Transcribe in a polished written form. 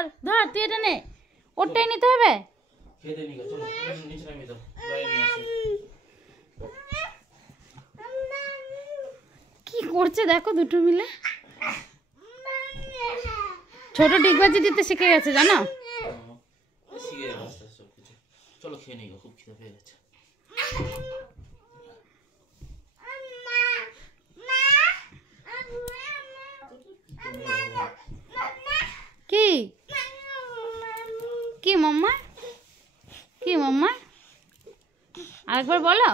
ধর ধর তুই এটা নে, ওরটাই নিতে হবে। খেতে নিয়ে চলো নিচে নামিয়ে দাও, বাইরে নিয়ে আসি। কি করছে দেখো দুটো মিলে। ছোট ডিগবাজি দিতে শিখে গেছে জানো। শিখে গেছে আস্তে আস্তে সবকিছু। চলো খেয়ে নিই, খুব খিদে পেয়ে গেছে। কি কি মাম্মা, কি মাম্মা, আরেকবার বলো।